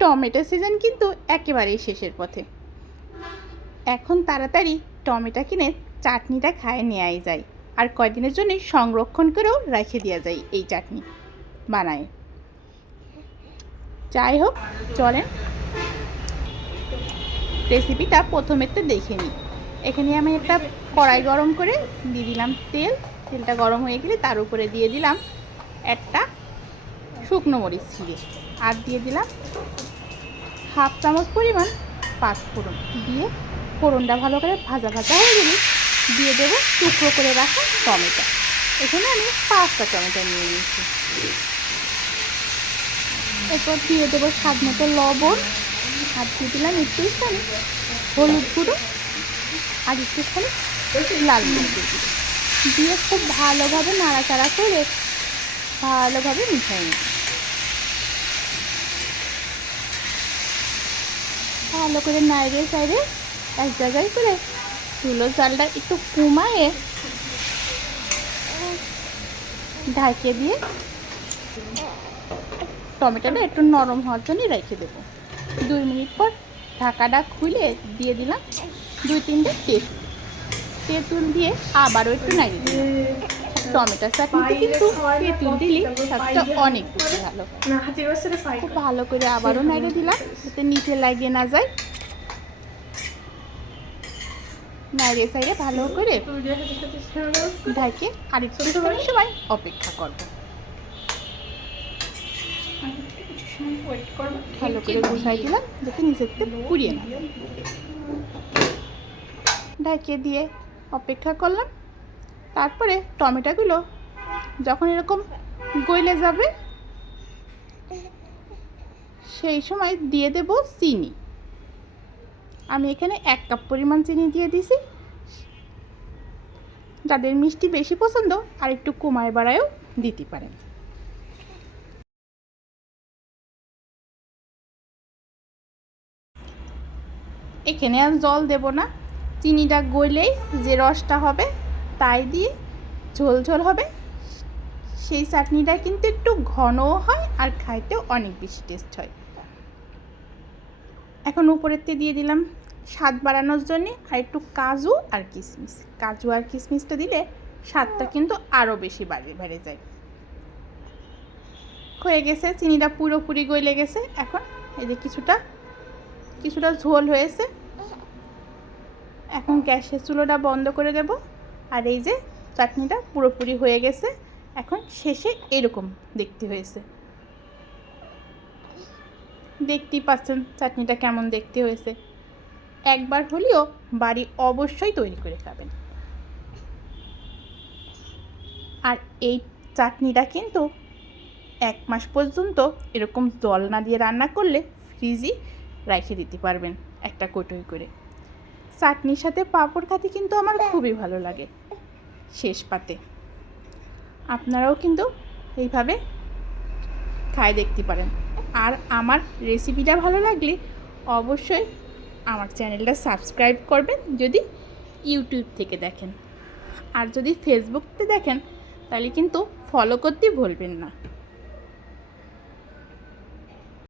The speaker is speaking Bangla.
টমেটো সিজন কিন্তু একেবারেই শেষের পথে। এখন তাড়াতাড়ি টমেটো কিনে চাটনিটা খায় নেওয়াই যায়, আর কয়দিনের জন্য সংরক্ষণ করেও রেখে দেওয়া যায় এই চাটনি বানায়। যাই হোক, চলেন রেসিপিটা প্রথমেতে দেখে নিই। এখানে আমি একটা কড়াই গরম করে দিয়ে দিলাম তেল। তেলটা গরম হয়ে গেলে তার উপরে দিয়ে দিলাম একটা শুকনো মরিচ ছিঁড়ে, আর দিয়ে দিলাম হাফ চামচ পরিমাণ পাঁচফোড়ন। দিয়ে ফোড়নটা ভালো করে ভাজা ভাজা হয়ে গেলে দিয়ে দেবো টুকরো করে রাখা টমেটো। এখানে আমি 5টা টমেটো নিয়ে নিয়েছি। এরপর দিয়ে দেবো স্বাদ মতো লবণ, আর দিয়ে দিলাম একটুখানি হলুদ গুঁড়ো, আর একটুখানি লাল মরিচের গুঁড়ো দিয়ে খুব ভালোভাবে নাড়াচাড়া করে ভালোভাবে মিশিয়ে নিই। ভালো করে নাড়িয়ে চাইড়ে এক জায়গায় করে চুলোর জালটা একটু কমায়ে ঢাকিয়ে দিয়ে টমেটোটা একটু নরম হওয়ার জন্য রেখে দেবো। 2 মিনিট পর ঢাকাটা খুলে দিয়ে দিলাম 2-3টে তেঁতুল দিয়ে আবারও একটু নাড়িয়ে দিলাম। টমেটো চাটনিতে কিন্তু তেঁতুল দিলে স্বাদটা অনেক বেশি ভালো। খুব ভালো করে আবারও নাড়িয়ে দিলাম যাতে নিচে লাগিয়ে না যায়। নাড়িয়ে সাইডে ভালো করে ঢাকে আরেকটু সময় অপেক্ষা করব। ভালো করে গুছাই দিলাম যাতে নিচেতে পুড়িয়ে না যায়। ঢাকে দিয়ে অপেক্ষা করলাম। তারপরে টমেটোগুলো যখন এরকম গলে যাবে সেই সময় দিয়ে দেব চিনি। আমি এখানে 1 কাপ পরিমাণ চিনি দিয়ে দিছি। যাদের মিষ্টি বেশি পছন্দ আর একটু কমায় বাড়ায়ও দিতে পারেন। এখানে আর জল দেব না, চিনিটা গলেই যে রসটা হবে তাই দিয়ে ঝোল ঝোল হবে। সেই চাটনিটা কিন্তু একটু ঘনও হয় আর খাইতেও অনেক বেশি টেস্ট হয়। এখন উপরেতে দিয়ে দিলাম স্বাদ বাড়ানোর জন্য আর একটু কাজু আর কিশমিশ। কাজু আর কিশমিশটা দিলে স্বাদটা কিন্তু আরও বেশি বেড়ে যায়। হয়ে গেছে, চিনিটা পুরোপুরি গলে গেছে। এখন এই যে কিছুটা ঝোল হয়েছে। এখন গ্যাসের চুলোটা বন্ধ করে দেব। আর এই যে চাটনিটা পুরোপুরি হয়ে গেছে। এখন শেষে এরকম দেখতে হয়েছে, দেখতেই পাচ্ছেন চাটনিটা কেমন দেখতে হয়েছে। একবার হলেও বাড়ি অবশ্যই তৈরি করে খাবেন। আর এই চাটনিটা কিন্তু 1 মাস পর্যন্ত এরকম জল না দিয়ে রান্না করলে ফ্রিজে রেখে দিতে পারবেন একটা কৌটোয় করে। চাটনির সাথে পাঁপড় খেতে কিন্তু আমার খুবই ভালো লাগে শেষ পাতে। আপনারাও কিন্তু এইভাবে খাই দেখতে পারেন। আর আমার রেসিপিটা ভালো লাগলে অবশ্যই আমার চ্যানেলটা সাবস্ক্রাইব করবেন যদি ইউটিউব থেকে দেখেন। আর যদি ফেসবুকতে দেখেন তাহলে কিন্তু ফলো করতে ভুলবেন না।